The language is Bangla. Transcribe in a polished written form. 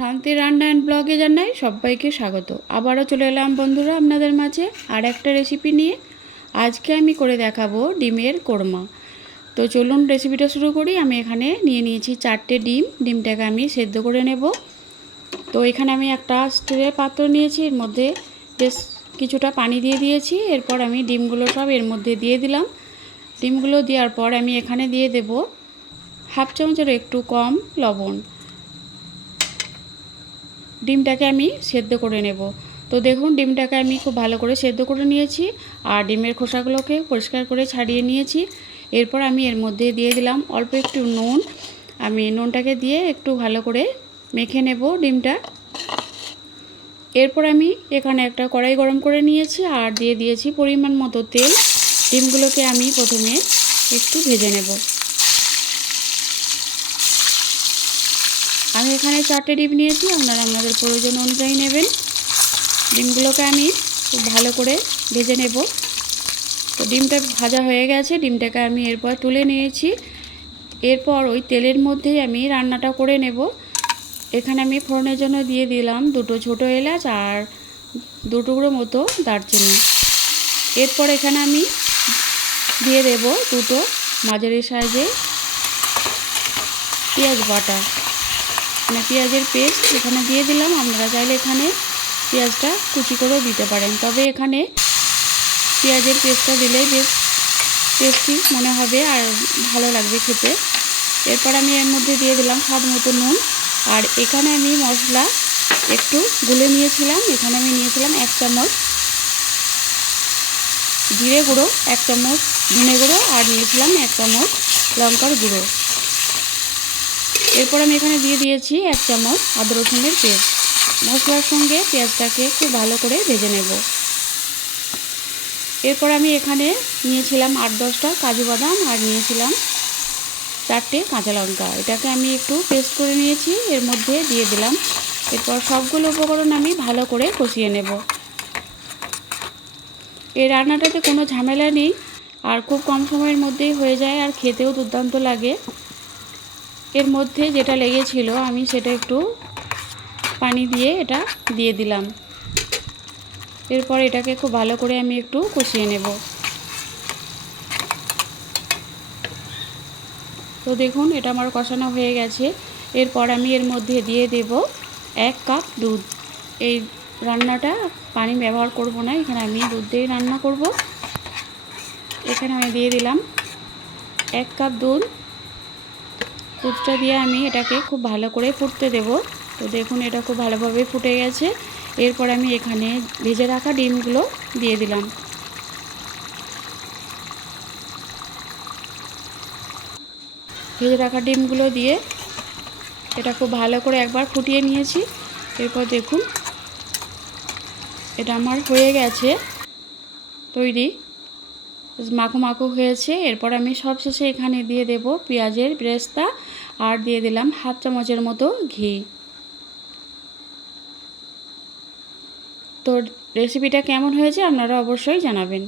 শান্তি রান্না অ্যান্ড ব্লগে জানাই সবাইকে স্বাগত। আবারও চলে এলাম বন্ধুরা আপনাদের মাঝে আর একটা রেসিপি নিয়ে। আজকে আমি করে দেখাবো ডিমের কোরমা। তো চলুন রেসিপিটা শুরু করি। আমি এখানে নিয়ে নিয়েছি 4টে ডিম। ডিমটাকে আমি সেদ্ধ করে নেব। তো এখানে আমি একটা স্টিলের পাত্র নিয়েছি, এর মধ্যে বেশ কিছুটা পানি দিয়ে দিয়েছি। এরপর আমি ডিমগুলো সব এর মধ্যে দিয়ে দিলাম। ডিমগুলো দেওয়ার পর আমি এখানে দিয়ে দেব হাফ চামচের একটু কম লবণ। ডিমটাকে আমি সেদ্ধ করে নেব। তো দেখুন ডিমটাকে আমি খুব ভালো করে সেদ্ধ করে নিয়েছি আর ডিমের খোসাগুলোকে পরিষ্কার করে ছাড়িয়ে নিয়েছি। এরপর আমি এর মধ্যে দিয়ে দিলাম অল্প একটু নুন। আমি নুনটাকে দিয়ে একটু ভালো করে মেখে নেব ডিমটা। এরপর আমি এখানে একটা কড়াই গরম করে নিয়েছি আর দিয়ে দিয়েছি পরিমাণ মতো তেল। ডিমগুলোকে আমি প্রথমে একটু ভেজে নেব। আমি এখানে 4টে ডিম নিয়েছি, আপনারা আপনাদের প্রয়োজন অনুযায়ী নেবেন। ডিমগুলোকে আমি খুব ভালো করে ভেজে নেব। তো ডিমটা ভাজা হয়ে গেছে, ডিমটাকে আমি এরপর তুলে নিয়েছি। এরপর ওই তেলের মধ্যেই আমি রান্নাটা করে নেব। এখানে আমি ফোড়নের জন্য দিয়ে দিলাম 2টো ছোটো এলাচ আর 2 টুকরো মতো দারচিনি। এরপর এখানে আমি দিয়ে দেব 2টো মাঝারি সাইজে পেঁয়াজ বাটা, মানে পেঁয়াজের পেস্ট এখানে দিয়ে দিলাম। আপনারা চাইলে এখানে পেঁয়াজটা কুচি করেও দিতে পারেন, তবে এখানে পেঁয়াজের পেস্টটা দিলেই বেশ টেস্টি মনে হবে আর ভালো লাগবে খেতে। এরপর আমি এর মধ্যে দিয়ে দিলাম স্বাদ মতো নুন। আর এখানে আমি মশলা একটু গুলে নিয়েছিলাম। এখানে আমি নিয়েছিলাম 1 চামচ জিরে গুঁড়ো, 1 চামচ ধনে গুঁড়ো আর নিয়েছিলাম 1 চামচ লঙ্কার গুঁড়ো। এরপর আমি এখানে দিয়ে দিয়েছি 1 চামচ আদা রসুনের পেস্ট। মশলার সঙ্গে পেঁয়াজটাকে খুব ভালো করে ভেজে নেব। এরপর আমি এখানে নিয়েছিলাম 8-10টা কাজু বাদাম আর নিয়েছিলাম 4টে কাঁচা লঙ্কা। এটাকে আমি একটু পেস্ট করে নিয়েছি, এর মধ্যে দিয়ে দিলাম। এরপর সবগুলো উপকরণ আমি ভালো করে কষিয়ে নেব। এই রান্নাটাতে কোনো ঝামেলা নেই আর খুব কম সময়ের মধ্যেই হয়ে যায় আর খেতেও দুর্দান্ত লাগে। এর মধ্যে যেটা লেগেছিল আমি সেটা একটু পানি দিয়ে এটা দিয়ে দিলাম। এরপর এটাকে খুব ভালো করে আমি একটু কষিয়ে নেব। তো দেখুন এটা আমার কষানো হয়ে গেছে। এরপর আমি এর মধ্যে দিয়ে দেব 1 কাপ দুধ। এই রান্নাটা পানি ব্যবহার করব না, এখানে আমি দুধ দিয়ে রান্না করব। এখানে আমি দিয়ে দিলাম 1 কাপ দুধ। দুধটা দিয়ে আমি এটাকে খুব ভালো করে ফুটতে দেব। তো দেখুন এটা খুব ভালোভাবে ফুটে গেছে। এরপর আমি এখানে ভেজে রাখা ডিমগুলো দিয়ে দিলাম। ভেজে রাখা ডিমগুলো দিয়ে এটা খুব ভালো করে একবার ফুটিয়ে নিয়েছি। এরপর দেখুন এটা আমার হয়ে গেছে তৈরি, মাখো মাখো হয়েছে। এরপর আমি সবশেষে এখানে দিয়ে দেব পেঁয়াজের বেরেস্তা আর দিয়ে দিলাম হাফ চামচের মতো ঘি। তো রেসিপিটা কেমন হয়েছে আপনারা অবশ্যই জানাবেন।